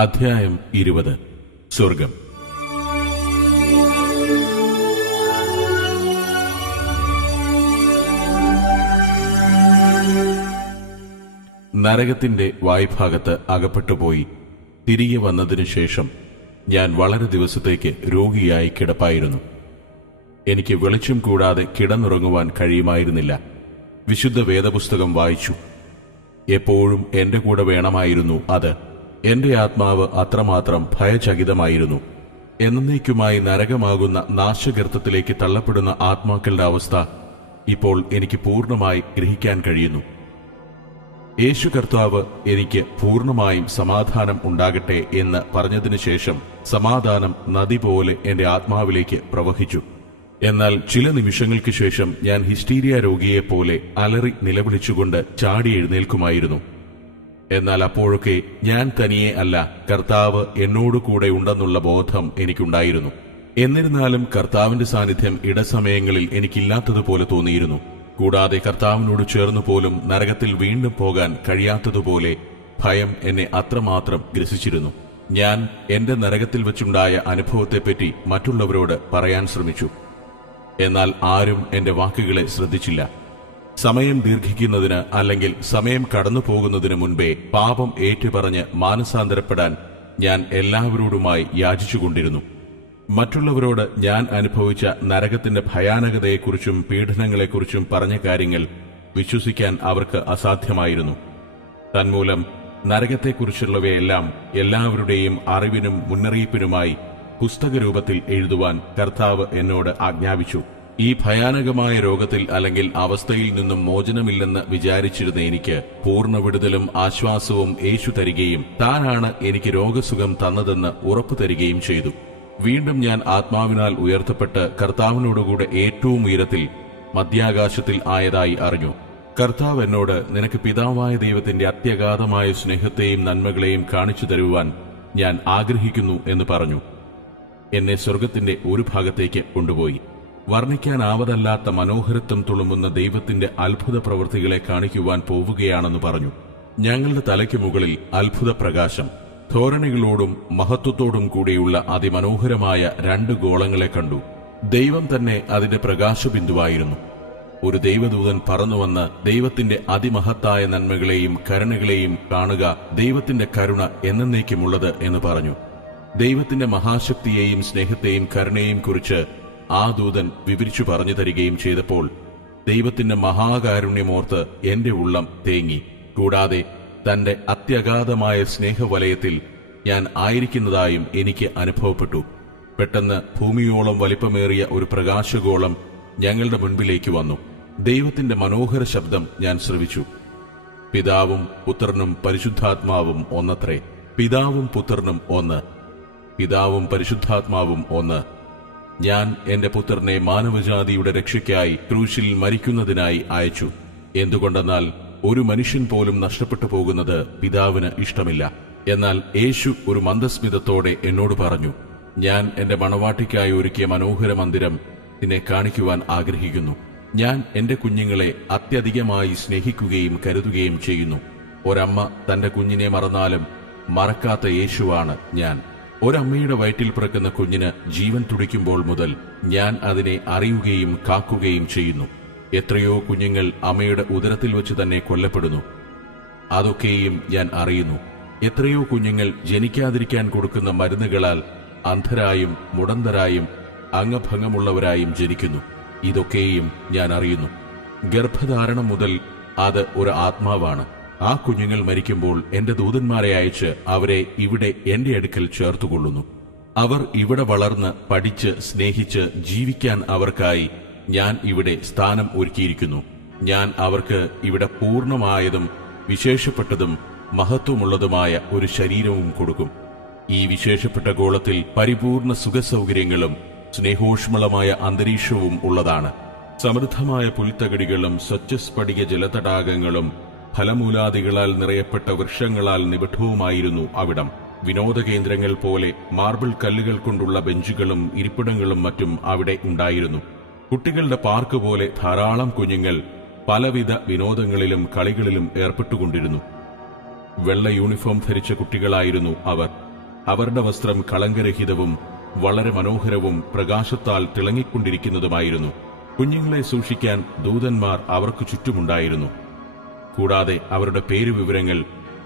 അധ്യായം 20. സ്വർഗം. നരകത്തിന്റെ വായ്ഭാഗത്ത് അകപ്പെട്ടുപോയി തിരികെ വന്നതിനു ശേഷം ഞാൻ വളരെ ദിവസത്തേക്ക് രോഗിയായി കിടപ്പായിരുന്നു. എനിക്ക് വെളിച്ചം കൂടാതെ കിടന്നുറങ്ങുവാൻ കഴിയുമായിരുന്നില്ല. വിശുദ്ധ വേദപുസ്തകം വായിച്ചു. എപ്പോഴും എന്റെ കൂടെ വേണമായിരുന്നു അത്. എന്റെ ആത്മാവ് അത്രമാത്രം ഭയചകിതമായിരുന്നു. എന്നേക്കുമായി നരകമാകുന്ന നാശഗർത്തത്തിലേക്ക് തള്ളപ്പെടുന്ന ആത്മാക്കളുടെ അവസ്ഥ ഇപ്പോൾ എനിക്ക് പൂർണ്ണമായി ഗ്രഹിക്കാൻ കഴിയുന്നു. യേശു കർത്താവ് എനിക്ക് പൂർണ്ണമായും സമാധാനം ഉണ്ടാകട്ടെ എന്ന് പറഞ്ഞതിനു ശേഷം സമാധാനം നദി പോലെ എന്റെ ആത്മാവിലേക്ക് പ്രവഹിച്ചു. എന്നാൽ ചില നിമിഷങ്ങൾക്ക് ശേഷം ഞാൻ ഹിസ്റ്റീരിയ രോഗിയെപ്പോലെ അലറി നിലവിളിച്ചുകൊണ്ട് ചാടി എഴുന്നേൽക്കുമായിരുന്നു. എന്നാൽ അപ്പോഴൊക്കെ ഞാൻ തനിയെ അല്ല, കർത്താവ് എന്നോട് കൂടെ ഉണ്ടെന്നുള്ള ബോധം എനിക്കുണ്ടായിരുന്നു. എന്നിരുന്നാലും കർത്താവിന്റെ സാന്നിധ്യം ഇടസമയങ്ങളിൽ എനിക്കില്ലാത്തതുപോലെ തോന്നിയിരുന്നു. കൂടാതെ കർത്താവിനോട് ചേർന്നു പോലും നരകത്തിൽ വീണ്ടും പോകാൻ കഴിയാത്തതുപോലെ ഭയം എന്നെ അത്രമാത്രം ഗ്രസിച്ചിരുന്നു. ഞാൻ എന്റെ നരകത്തിൽ വെച്ചുണ്ടായ അനുഭവത്തെപ്പറ്റി മറ്റുള്ളവരോട് പറയാൻ ശ്രമിച്ചു. എന്നാൽ ആരും എന്റെ വാക്കുകളെ ശ്രദ്ധിച്ചില്ല. സമയം ദീർഘിക്കുന്നതിന് അല്ലെങ്കിൽ സമയം കടന്നു പോകുന്നതിന് മുൻപേ പാപം ഏറ്റുപറഞ്ഞ് മാനസാന്തരപ്പെടാൻ ഞാൻ എല്ലാവരോടുമായി യാചിച്ചുകൊണ്ടിരുന്നു. മറ്റുള്ളവരോട് ഞാൻ അനുഭവിച്ച നരകത്തിന്റെ ഭയാനകതയെക്കുറിച്ചും പീഡനങ്ങളെക്കുറിച്ചും പറഞ്ഞ കാര്യങ്ങൾ വിശ്വസിക്കാൻ അവർക്ക് അസാധ്യമായിരുന്നു. തന്മൂലം നരകത്തെക്കുറിച്ചുള്ളവയെല്ലാം എല്ലാവരുടെയും അറിവിനും മുന്നറിയിപ്പിനുമായി പുസ്തകരൂപത്തിൽ എഴുതുവാൻ കർത്താവ് എന്നോട് ആജ്ഞാപിച്ചു. ഈ ഭയാനകമായ രോഗത്തിൽ അല്ലെങ്കിൽ അവസ്ഥയിൽ നിന്നും മോചനമില്ലെന്ന് വിചാരിച്ചിരുന്ന എനിക്ക് പൂർണ്ണ വിടുതലും ആശ്വാസവും യേശു തരികയും താനാണ് എനിക്ക് രോഗസുഖം തന്നതെന്ന് ഉറപ്പു തരികയും ചെയ്തു. വീണ്ടും ഞാൻ ആത്മാവിനാൽ ഉയർത്തപ്പെട്ട് കർത്താവിനോടുകൂടെ ഏറ്റവും ഉയരത്തിൽ മധ്യാകാശത്തിൽ ആയതായി അറിഞ്ഞു. കർത്താവ് എന്നോട്, നിനക്ക് പിതാവായ ദൈവത്തിന്റെ അത്യഗാധമായ സ്നേഹത്തെയും നന്മകളെയും കാണിച്ചു തരുവാൻ ഞാൻ ആഗ്രഹിക്കുന്നു എന്ന് പറഞ്ഞു. എന്നെ സ്വർഗത്തിന്റെ ഒരു ഭാഗത്തേക്ക് കൊണ്ടുപോയി. വർണ്ണിക്കാനാവതല്ലാത്ത മനോഹരത്വം തുളുമ്പുന്ന ദൈവത്തിന്റെ അത്ഭുത പ്രവൃത്തികളെ കാണിക്കുവാൻ പോവുകയാണെന്ന് പറഞ്ഞു. ഞങ്ങളുടെ തലയ്ക്ക് മുകളിൽ അത്ഭുത പ്രകാശം, ധോരണികളോടും മഹത്വത്തോടും കൂടിയുള്ള അതിമനോഹരമായ 2 ഗോളങ്ങളെ കണ്ടു. ദൈവം തന്നെ അതിന്റെ പ്രകാശബിന്ദുവായിരുന്നു. ഒരു ദൈവദൂതൻ പറന്നുവന്ന്, ദൈവത്തിന്റെ അതിമഹത്തായ നന്മകളെയും കരുണകളെയും കാണുക, ദൈവത്തിന്റെ കരുണ എന്നേക്കുമുള്ളത് എന്ന് പറഞ്ഞു. ദൈവത്തിന്റെ മഹാശക്തിയെയും സ്നേഹത്തെയും കരുണയെയും കുറിച്ച് ആ ദൂതൻ വിവരിച്ചു പറഞ്ഞു തരികയും ചെയ്തപ്പോൾ ദൈവത്തിന്റെ മഹാകാരുണ്യമോർത്ത് എന്റെ ഉള്ളം തേങ്ങി. കൂടാതെ തന്റെ അത്യഗാധമായ സ്നേഹവലയത്തിൽ ഞാൻ ആയിരിക്കുന്നതായും എനിക്ക് അനുഭവപ്പെട്ടു. പെട്ടെന്ന് ഭൂമിയോളം വലിപ്പമേറിയ ഒരു പ്രകാശഗോളം ഞങ്ങളുടെ മുൻപിലേക്ക് വന്നു. ദൈവത്തിന്റെ മനോഹര ശബ്ദം ഞാൻ ശ്രവിച്ചു. പിതാവും പുത്രനും പരിശുദ്ധാത്മാവും ഒന്നത്രേ. പിതാവും പുത്രനും ഒന്ന്, പിതാവും പരിശുദ്ധാത്മാവും ഒന്ന്. ഞാൻ എന്റെ പുത്രനെ മാനവജാതിയുടെ രക്ഷയ്ക്കായി ക്രൂശിൽ മരിക്കുന്നതിനായി അയച്ചു. എന്തുകൊണ്ടെന്നാൽ ഒരു മനുഷ്യൻ പോലും നഷ്ടപ്പെട്ടു പോകുന്നത് പിതാവിന് ഇഷ്ടമില്ല. എന്നാൽ യേശു ഒരു മന്ദസ്മിതത്തോടെ എന്നോട് പറഞ്ഞു, ഞാൻ എന്റെ മണവാട്ടിക്കായി ഒരുക്കിയ മനോഹര മന്ദിരം നിന്നെ കാണിക്കുവാൻ ആഗ്രഹിക്കുന്നു. ഞാൻ എന്റെ കുഞ്ഞുങ്ങളെ അത്യധികമായി സ്നേഹിക്കുകയും കരുതുകയും ചെയ്യുന്നു. ഒരമ്മ തന്റെ കുഞ്ഞിനെ മറന്നാലും മറക്കാത്ത യേശുവാണ് ഞാൻ. ഒരമ്മയുടെ വയറ്റിൽ പിറക്കുന്ന കുഞ്ഞിന് ജീവൻ തുടിക്കുമ്പോൾ മുതൽ ഞാൻ അതിനെ അറിയുകയും കാക്കുകയും ചെയ്യുന്നു. എത്രയോ കുഞ്ഞുങ്ങൾ അമ്മയുടെ ഉദരത്തിൽ വെച്ച് തന്നെ കൊല്ലപ്പെടുന്നു. അതൊക്കെയും ഞാൻ അറിയുന്നു. എത്രയോ കുഞ്ഞുങ്ങൾ ജനിക്കാതിരിക്കാൻ കൊടുക്കുന്ന മരുന്നുകളാൽ അന്ധരായും മുടന്തരായും അംഗഭംഗമുള്ളവരായും ജനിക്കുന്നു. ഇതൊക്കെയും ഞാൻ അറിയുന്നു. ഗർഭധാരണം മുതൽ അത് ഒരു ആത്മാവാണ്. ആ കുഞ്ഞുങ്ങൾ മരിക്കുമ്പോൾ എന്റെ ദൂതന്മാരെ അയച്ച് അവരെ ഇവിടെ എന്റെ അടുക്കൽ ചേർത്തുകൊള്ളുന്നു. അവർ ഇവിടെ വളർന്ന് പഠിച്ച് സ്നേഹിച്ച് ജീവിക്കാൻ അവർക്കായി ഞാൻ ഇവിടെ സ്ഥാനം ഒരുക്കിയിരിക്കുന്നു. ഞാൻ അവർക്ക് ഇവിടെ പൂർണ്ണമായതും വിശേഷപ്പെട്ടതും മഹത്വമുള്ളതുമായ ഒരു ശരീരവും കൊടുക്കും. ഈ വിശേഷപ്പെട്ട ഗോളത്തിൽ പരിപൂർണ സുഖസൗകര്യങ്ങളും സ്നേഹോഷ്മളമായ അന്തരീക്ഷവും ഉള്ളതാണ്. സമൃദ്ധമായ പുൽത്തകിടികളും സ്വച്ഛസ്ഫടിക ജലതടാകങ്ങളും ഫലമൂലാദികളാൽ നിറയപ്പെട്ട വൃക്ഷങ്ങളാൽ നിബിഡവുമായിരുന്നു അവിടം. വിനോദകേന്ദ്രങ്ങൾ പോലെ മാർബിൾ കല്ലുകൾ കൊണ്ടുള്ള ബെഞ്ചുകളും ഇരിപ്പിടങ്ങളും മറ്റും അവിടെ ഉണ്ടായിരുന്നു. കുട്ടികളുടെ പാർക്ക് പോലെ ധാരാളം കുഞ്ഞുങ്ങൾ പലവിധ വിനോദങ്ങളിലും കളികളിലും ഏർപ്പെട്ടുകൊണ്ടിരുന്നു. വെള്ള യൂണിഫോം ധരിച്ച കുട്ടികളായിരുന്നു അവർ. അവരുടെ വസ്ത്രം കളങ്കരഹിതവും വളരെ മനോഹരവും പ്രകാശത്താൽ തിളങ്ങിക്കൊണ്ടിരിക്കുന്നതുമായിരുന്നു. കുഞ്ഞുങ്ങളെ സൂക്ഷിക്കാൻ ദൂതന്മാർ അവർക്ക് ചുറ്റുമുണ്ടായിരുന്നു. കൂടാതെ അവരുടെ പേരുവിവരങ്ങൾ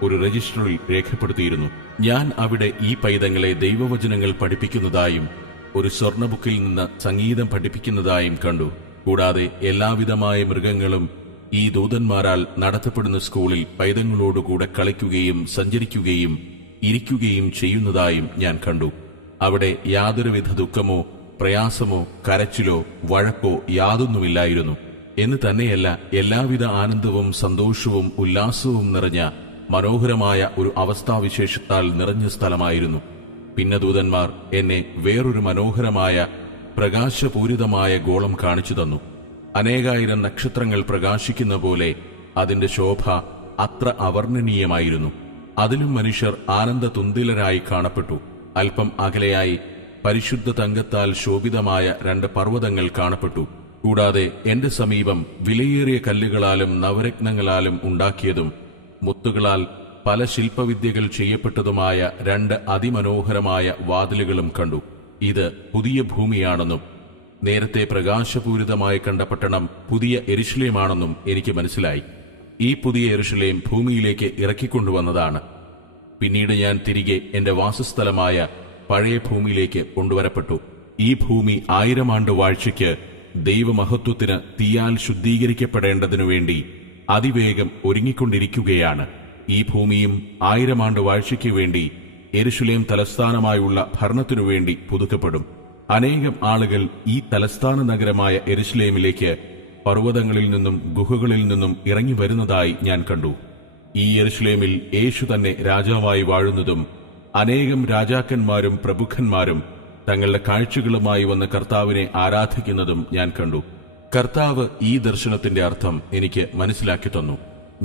ഒരു രജിസ്റ്ററിൽ രേഖപ്പെടുത്തിയിരുന്നു. ഞാൻ അവിടെ ഈ പൈതങ്ങളെ ദൈവവചനങ്ങൾ പഠിപ്പിക്കുന്നതായും ഒരു സ്വർണ്ണബുക്കിൽ നിന്ന് സംഗീതം പഠിപ്പിക്കുന്നതായും കണ്ടു. കൂടാതെ എല്ലാവിധമായ മൃഗങ്ങളും ഈ ദൂതന്മാരാൽ നടത്തപ്പെടുന്ന സ്കൂളിൽ പൈതങ്ങളോടുകൂടെ കളിക്കുകയും സഞ്ചരിക്കുകയും ഇരിക്കുകയും ചെയ്യുന്നതായും ഞാൻ കണ്ടു. അവിടെ യാതൊരുവിധ ദുഃഖമോ പ്രയാസമോ കരച്ചിലോ വഴക്കോ യാതൊന്നുമില്ലായിരുന്നു. എന്ന് തന്നെയല്ല, എല്ലാവിധ ആനന്ദവും സന്തോഷവും ഉല്ലാസവും നിറഞ്ഞ മനോഹരമായ ഒരു അവസ്ഥാവിശേഷത്താൽ നിറഞ്ഞ സ്ഥലമായിരുന്നു. പിന്നെ ദൂതന്മാർ എന്നെ വേറൊരു മനോഹരമായ പ്രകാശപൂരിതമായ ഗോളം കാണിച്ചു തന്നു. അനേകായിരം നക്ഷത്രങ്ങൾ പ്രകാശിക്കുന്ന പോലെ അതിന്റെ ശോഭ അത്ര അവർണ്ണനീയമായിരുന്നു. അതിലും മനുഷ്യർ ആനന്ദതുന്തിലരായി കാണപ്പെട്ടു. അല്പം അകലെയായി പരിശുദ്ധ തങ്കത്താൽ ശോഭിതമായ 2 പർവ്വതങ്ങൾ കാണപ്പെട്ടു. കൂടാതെ എന്റെ സമീപം വിലയേറിയ കല്ലുകളാലും നവരത്നങ്ങളാലും ഉണ്ടാക്കിയതും മുത്തുകളാൽ പല ശില്പവിദ്യകൾ ചെയ്യപ്പെട്ടതുമായ 2 അതിമനോഹരമായ വാതിലുകളും കണ്ടു. ഇത് പുതിയ ഭൂമിയാണെന്നും നേരത്തെ പ്രകാശപൂരിതമായി കണ്ട പട്ടണം പുതിയ യെരുശലേമാണെന്നും എനിക്ക് മനസ്സിലായി. ഈ പുതിയ യെരുശലേം ഭൂമിയിലേക്ക് ഇറക്കിക്കൊണ്ടുവന്നതാണ്. പിന്നീട് ഞാൻ തിരികെ എന്റെ വാസസ്ഥലമായ പഴയ ഭൂമിയിലേക്ക് കൊണ്ടുവരപ്പെട്ടു. ഈ ഭൂമി 1000 ആണ്ട് വാഴ്ചയ്ക്ക് ദൈവമഹത്വത്തിന് തീയാൽ ശുദ്ധീകരിക്കപ്പെടേണ്ടതിനു വേണ്ടി അതിവേഗം ഒരുങ്ങിക്കൊണ്ടിരിക്കുകയാണ്. ഈ ഭൂമിയും 1000 ആണ്ട് വാഴ്ചയ്ക്ക് വേണ്ടി യെരുശലേം തലസ്ഥാനമായുള്ള ഭരണത്തിനു വേണ്ടി പുതുക്കപ്പെടും. അനേകം ആളുകൾ ഈ തലസ്ഥാന നഗരമായ യെരുശലേമിലേക്ക് പർവ്വതങ്ങളിൽ നിന്നും ഗുഹകളിൽ നിന്നും ഇറങ്ങി വരുന്നതായി ഞാൻ കണ്ടു. ഈ യെരുശലേമിൽ യേശു തന്നെ രാജാവായി വാഴുന്നതും അനേകം രാജാക്കന്മാരും പ്രഭുക്കന്മാരും തങ്ങളുടെ കാഴ്ചകളുമായി വന്ന കർത്താവിനെ ആരാധിക്കുന്നതും ഞാൻ കണ്ടു. കർത്താവ് ഈ ദർശനത്തിന്റെ അർത്ഥം എനിക്ക് മനസ്സിലാക്കി തന്നു.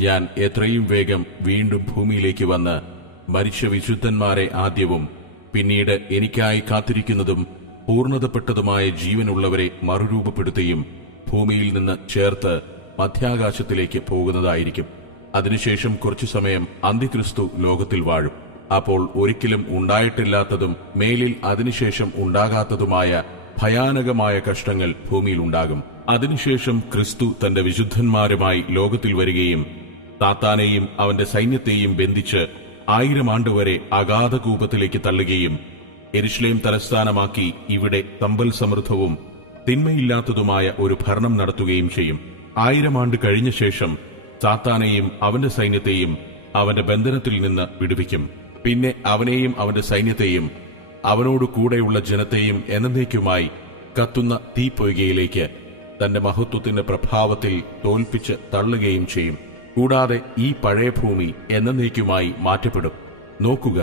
ഞാൻ എത്രയും വേഗം വീണ്ടും ഭൂമിയിലേക്ക് വന്ന് മരിച്ച വിശുദ്ധന്മാരെ ആദ്യവും പിന്നീട് എനിക്കായി കാത്തിരിക്കുന്നതും പൂർണ്ണതപ്പെട്ടതുമായ ജീവനുള്ളവരെ മറുരൂപപ്പെടുത്തുകയും ഭൂമിയിൽ നിന്ന് ചേർത്ത് മധ്യാകാശത്തിലേക്ക് പോകുന്നതായിരിക്കും. അതിനുശേഷം കുറച്ചു സമയം അന്തിക്രിസ്തു ലോകത്തിൽ വാഴും. അപ്പോൾ ഒരിക്കലും ഉണ്ടായിട്ടില്ലാത്തതും മേലിൽ അതിനുശേഷം ഉണ്ടാകാത്തതുമായ ഭയാനകമായ കഷ്ടങ്ങൾ ഭൂമിയിൽ ഉണ്ടാകും. അതിനുശേഷം ക്രിസ്തു തന്റെ വിശുദ്ധന്മാരുമായി ലോകത്തിൽ വരികയും സാത്താനെയും അവന്റെ സൈന്യത്തെയും ബന്ധിച്ച് 1000 ആണ്ട് വരെ അഗാധകൂപത്തിലേക്ക് തള്ളുകയും യെരുശലേം തലസ്ഥാനമാക്കി ഇവിടെ സമ്പൽ സമൃദ്ധവും തിന്മയില്ലാത്തതുമായ ഒരു ഭരണം നടത്തുകയും ചെയ്യും. 1000 ആണ്ട് കഴിഞ്ഞ ശേഷം സാത്താനെയും അവന്റെ സൈന്യത്തെയും അവന്റെ ബന്ധനത്തിൽ നിന്ന് വിടുവിക്കും. പിന്നെ അവനെയും അവന്റെ സൈന്യത്തെയും അവനോട് കൂടെയുള്ള ജനത്തെയും എന്നേക്കുമായി കത്തുന്ന തീപ്പൊയ്കയിലേക്ക് തന്റെ മഹത്വത്തിന്റെ പ്രഭാവത്തിൽ തോൽപ്പിച്ച് തള്ളുകയും ചെയ്യും. കൂടാതെ ഈ പഴയ ഭൂമി എന്നേക്കുമായി മാറ്റപ്പെടും. നോക്കുക,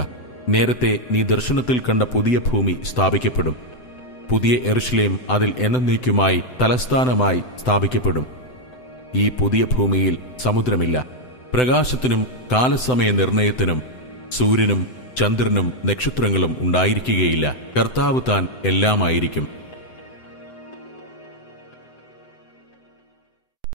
നേരത്തെ നീ ദർശനത്തിൽ കണ്ട പുതിയ ഭൂമി സ്ഥാപിക്കപ്പെടും. പുതിയ യെരുശലേം അതിൽ എന്നേക്കുമായി തലസ്ഥാനമായി സ്ഥാപിക്കപ്പെടും. ഈ പുതിയ ഭൂമിയിൽ സമുദ്രമില്ല. പ്രകാശത്തിനും കാലസമയ നിർണയത്തിനും സൂര്യനും ചന്ദ്രനും നക്ഷത്രങ്ങളും ഉണ്ടായിരിക്കുകയില്ല. കർത്താവ് താൻ എല്ലാമായിരിക്കും.